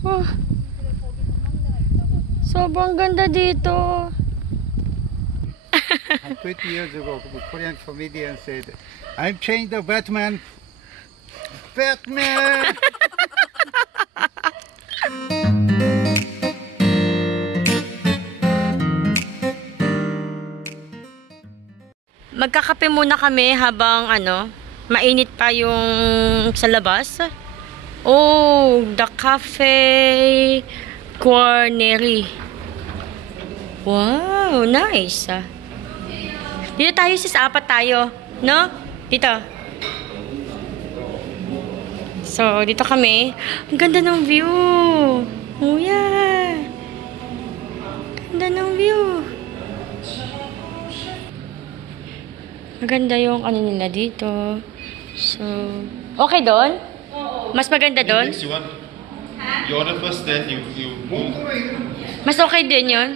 Oh. Sobrang ganda dito. 20 years ago, the Korean comedian said, "I'm changed the Batman." Batman! Magkakape muna kami habang mainit pa yung sa labas. Oh, the Cafe Cornery. Wow, nice. Dito tayo sis, apat tayo, no? Dito. So, dito kami. Ang ganda ng view. Oh, yeah. Ganda ng view. Maganda yung nila dito. So, okay doon? Mas maganda doon? You order first, then you move. Mas okay din yun?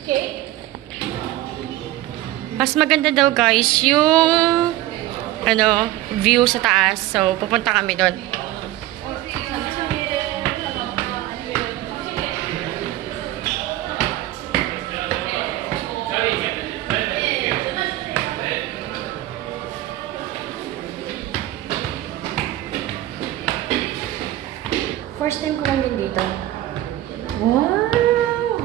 Okay. Mas maganda daw guys yung view sa taas. So, pupunta kami doon. First time ko lang din dito. Wow!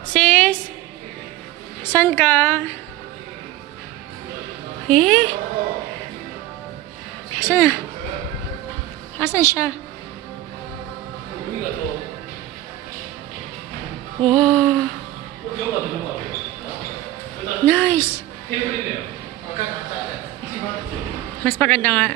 Sis? Saan ka? Eh? Saan na? Asan siya? Wow! Nice! Mas maganda nga.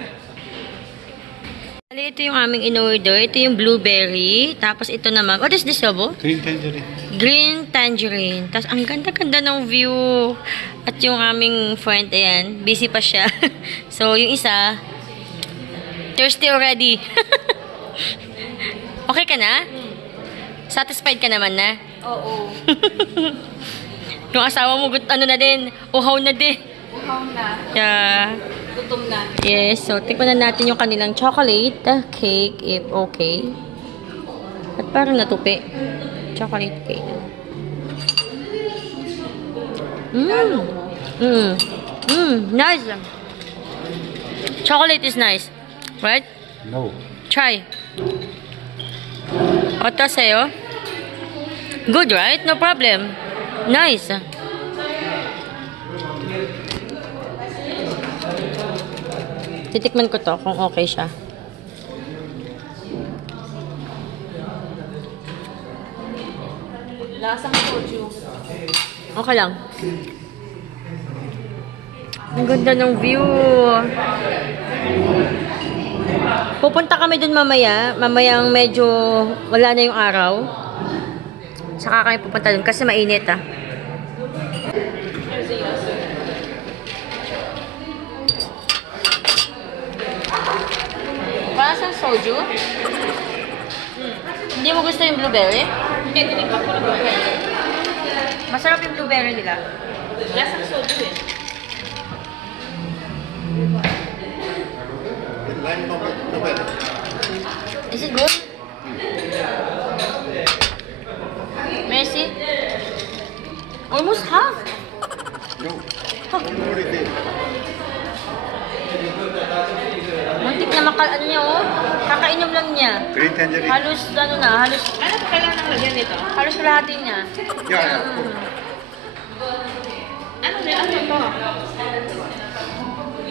Ito yung aming in-order. Ito yung blueberry. Tapos ito naman. What is this, Lobo? Green tangerine. Green tangerine. Tapos ang ganda-ganda ng view. At yung aming friend, ayan, busy pa siya. So, yung isa, thirsty already. Okay ka na? Satisfied ka naman na? Oo. Yung asawa mo, na din? Uhaw na din. Uhaw na. Yeah. Gutom na. Yes, so tikman na natin yung kanilang chocolate cake if okay. At parang natupi. Chocolate cake. Nice. Chocolate is nice. Right? No. Try. Ito sa'yo. Good, right? No problem. Nice. Titikman ko to kung okay siya. Lasang soju. Okay lang. Ang ganda ng view. Pupunta kami dun mamaya. Mamayang medyo wala na yung araw. Saka kami pupunta dun kasi mainit ah. Para sa soju? Hindi mo gusto yung blueberry? Hindi, tinikman ko na ba? Masarap yung blueberry nila. Lasang soju eh. Is it good? Messi? Almost half. No. Already did. Muntik na ano niya oh. Kakainom lang niya. Green tangerine. Halos Ano pa kailangan lagyan nito? halos kalahati niya. Yeah. Ano to?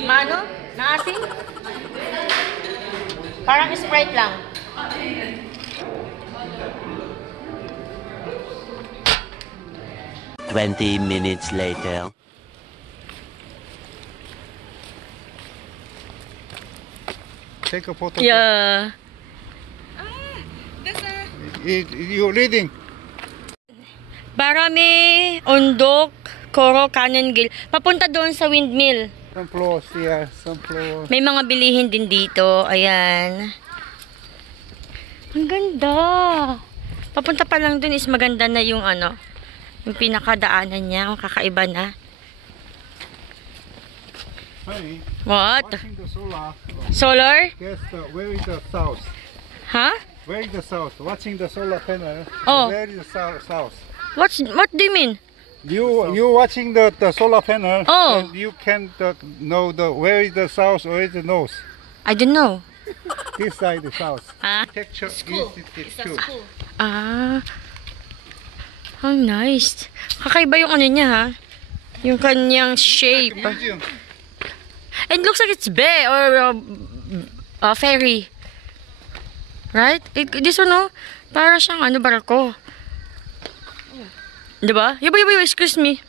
Maano? Naasim? Parang Sprite lang. Twenty minutes later. Take a photo. Yeah. You're reading. Barami, Ondok, Coro, Canongil. Papunta doon sa windmill. Some floors, yeah. Some floors. May mga bilihin din dito. Ayan. Ang ganda. Papunta pa lang dun is maganda na yung yung pinakadaanan niya. Ang kakaiba na. funny. What? Watching the solar. Solar? Guess where is the south? Huh? Where is the south? Watching the solar panel. Oh. Where is the south? What do you mean? You watching the solar panel. Oh. And you can know where is the south, where is the north. I don't know. This side is south. Ah. Architecture Institute. Ah. How nice. Kakaiba yung ano niya ha. Yung kanyang shape. Museum. It looks like it's bay or ferry. Right? This one, no? Para siyang ano, barko. Diba? Yaba, excuse me.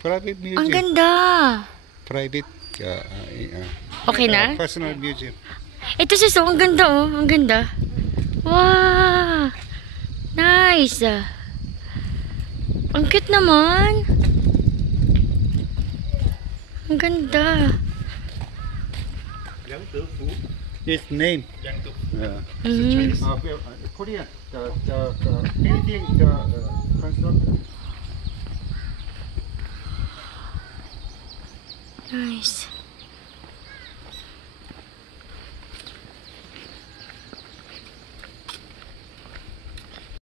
Private museum. Ang ganda. Private. Okay na? Personal museum. Ito sis, ang ganda oh. Ang ganda. Wow! Nice! Ang cute naman. Ang ganda. Its name. Mm. Korean. The building, the construction. Nice.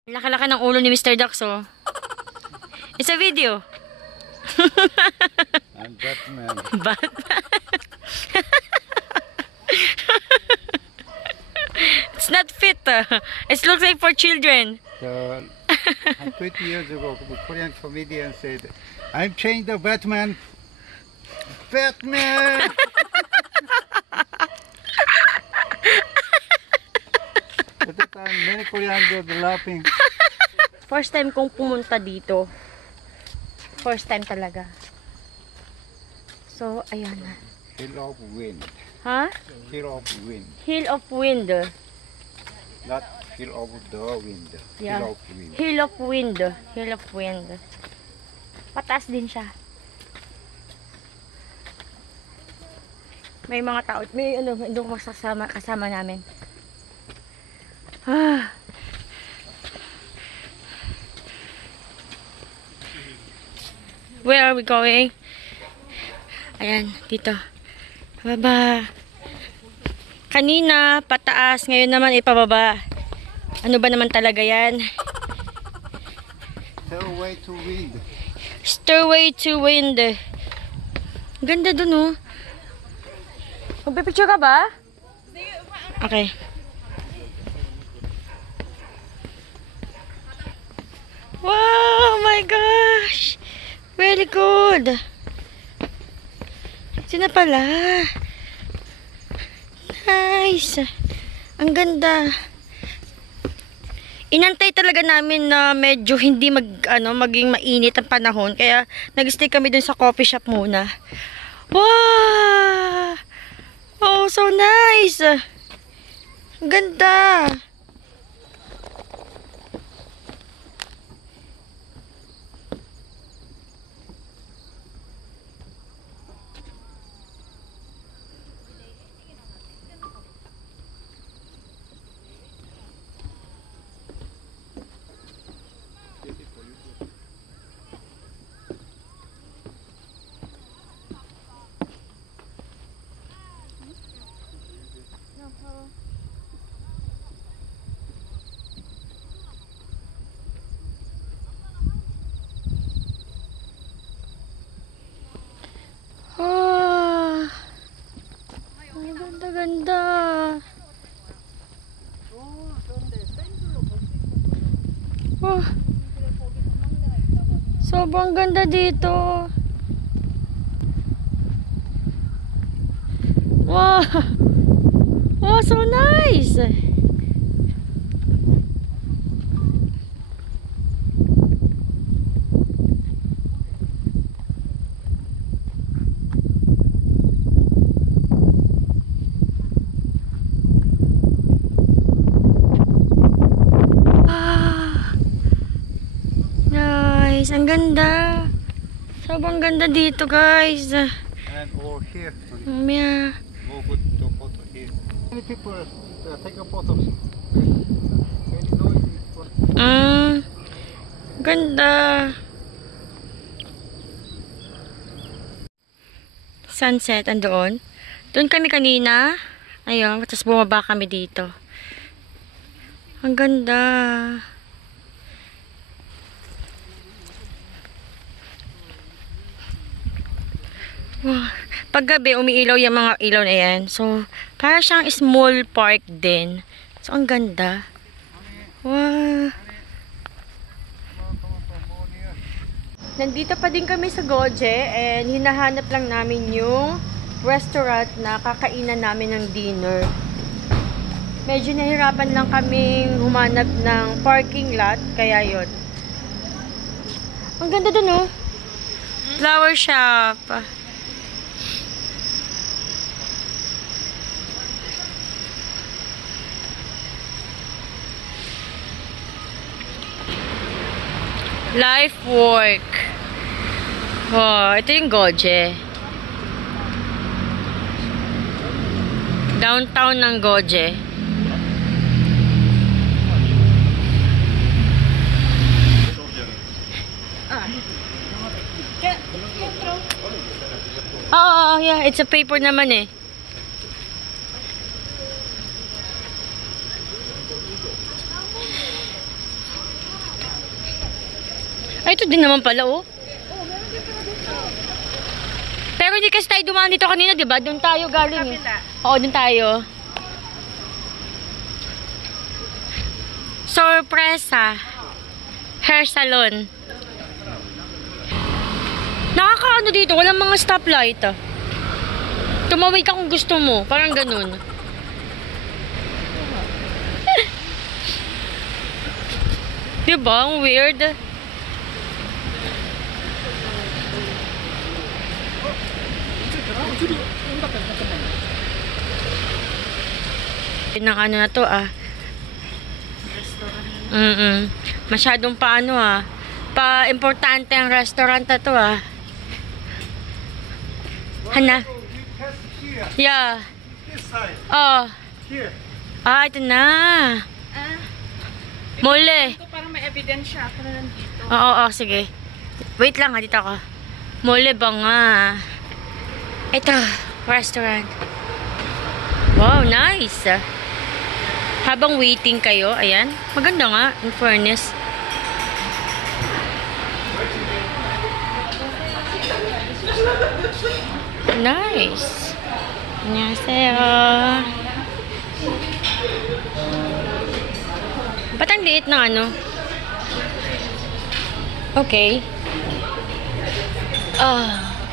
Laki-laki ng ulo ni Mr. Dax, oh. It's a video. I'm Batman. It's not fit. It looks like for children. 20 years ago, the Korean comedian said, I'm changed the Batman. Batman! At the time, many Koreans were laughing. First time kong pumunta dito. First time talaga. So, ayan na. Hill of wind. Ha? Hill of wind. Hill of Wind. Not hill of the wind. Yeah. Hill of wind. Hill of Wind. Hill of Wind. Pataas din siya. May mga tao. May ano, doon kasama namin. Ah. Where are we going? Ayan, dito. Baba. Kanina, pataas. Ngayon naman, ipababa. Ano ba naman talaga yan? Stairway to wind. Stairway to Wind. Ganda dun, oh. Magpipicture ka ba? Okay. Wow, my gosh. Very good. Ito na pala. Nice. Ang ganda. Inantay talaga namin na medyo hindi maging mainit ang panahon. Kaya nag-stay kami dun sa coffee shop muna. Wow! Oh, so nice. Ang ganda. Ganda. Oh. Sobrang ganda dito. Wow. Wow, so nice. Ang ganda. Sobrang ganda dito, guys. And over here. Yeah. Go put the photo here. Many people take a photo. Very noisy. Ganda. Sunset, andoon. Doon kami kanina. Ayun, tapos bumaba kami dito. Ang ganda. Wow. Paggabi, umiilaw yung mga ilaw na yan. So, para siyang small park din. So, ang ganda. Wow. Nandito pa din kami sa Goje and hinahanap lang namin yung restaurant na kakainan namin ng dinner. Medyo nahirapan lang kaming humanap ng parking lot, kaya yun. Ang ganda dun, oh. Flower shop. Life work. Wow, ito yung Goje. Downtown ng Goje. Oo, yeah. It's a paper naman eh. Ay, ito din naman pala, oh. Pero hindi kasi tayo dumaan dito kanina, di ba? Doon tayo galing, eh. Oo, doon tayo. Sorpresa. Hair salon. Nakakaano dito, walang mga stoplight. Tumawid ka kung gusto mo, parang ganun. Diba? Ang weird. Ng ano na to, ah. Masyadong paano, ah. Pa-importante ang restaurant na to, ah. Hana? Yeah. This side. Oh. Here. Ah, ito na. Mole. Ito parang may ebidensya ako na nandito. Oo, sige. Wait lang, dito ako. Mole ba nga? Ito, restaurant. Wow, nice. Habang waiting kayo, ayan. Maganda nga, in fairness. Nice. Annyeonghaseyo. Ba't ang liit ng ano? Okay.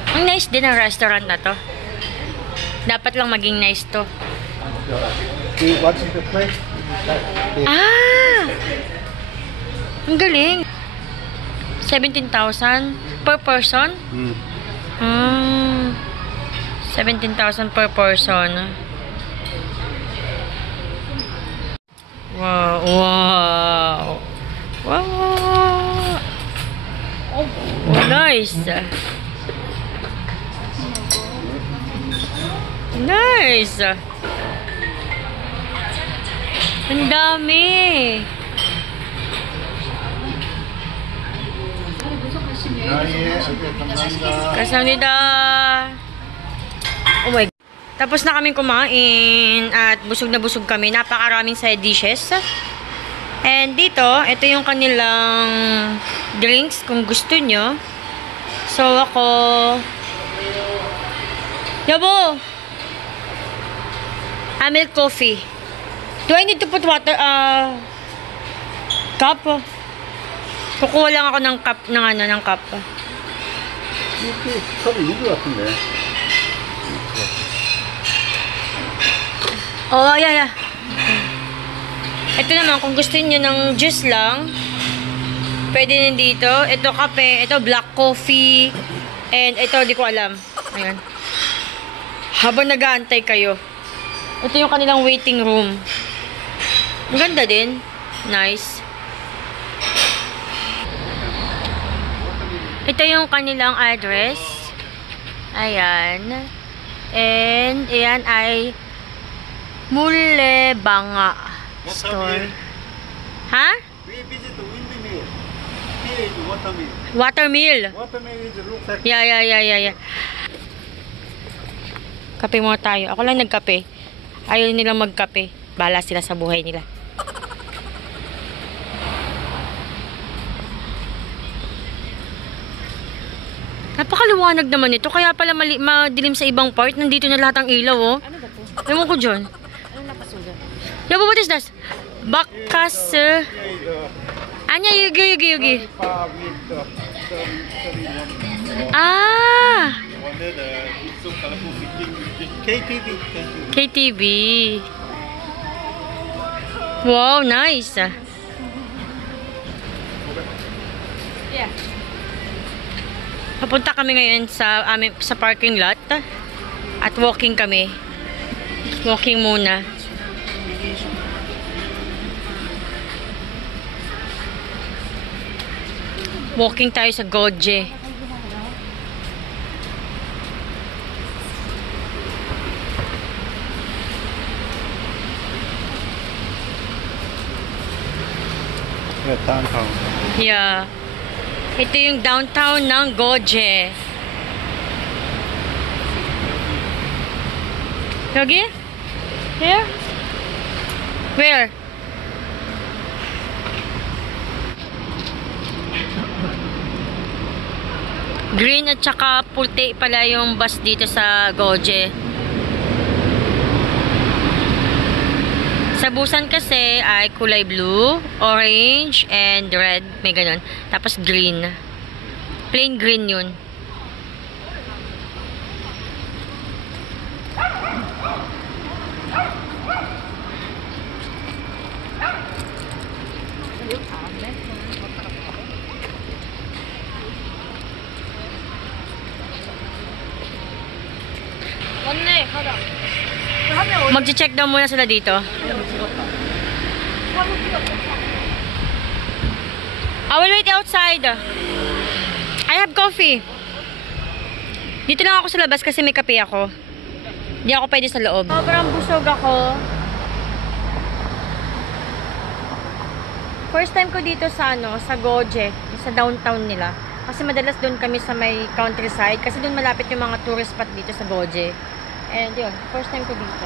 Ang nice din ang restaurant na to. Dapat lang maging nice to. What is the place? Ah! Ang galing. 17,000 per person? 17,000 per person. Wow, wow. Wow. Oh, nice. Nice. Ang dami. Kasamnida. Oh my God. Tapos na kaming kumain at busog na busog kami. Napakaraming side dishes. And dito, ito yung kanilang drinks kung gusto nyo. So ako, Yabo! Milk coffee. Do I need to put water? Cup? Kukuha lang ako ng cup, ng cup. Oh, yeah. Ito naman, kung gusto niyo ng juice lang, pwede din dito. Ito kape, ito black coffee, and ito, di ko alam. Ayan. Habang nag-aantay kayo. Ito yung kanilang waiting room. Ang ganda din. Nice. Ito yung kanilang address. Ayan. And, ayan ay Mulebanga store. Ha? We visit the windmill. Here is watermill. Watermill. Watermill is looks like Yeah. Kape muna tayo. Ako lang nagkape. Ayaw nilang magkape. Bahala sila sa buhay nila. Napakaliwanag naman ito. Kaya pala madilim sa ibang part. Nandito na lahat ang ilaw, oh. Ano ba to? Ewan ko dyan. Ano nakasulat? Yabo, what is that? Bakas. Anya, yugi. Ah! Wonder the it's so colorful KTV. KTV. Wow, nice. Yeah. Papunta kami ngayon sa parking lot. At walking kami. Walking muna. Walking tayo sa Goje. Yeah, downtown. Yeah. Ito yung downtown ng Goje. Yogi? Here? Where? Green at saka puti pala yung bus dito sa Goje. Sa Busan kasi ay kulay blue, orange, and red. May ganun. Tapos green. Plain green yun. Mag-check daw muna sila dito. I will wait outside. I have coffee. Dito lang ako sa labas kasi may kape ako. Hindi ako pwede sa loob. Sobrang busog ako. First time ko dito sa sa Goje, sa downtown nila. Kasi madalas doon kami sa may countryside kasi doon malapit yung mga tourist spot dito sa Goje. And yun, first time ko dito.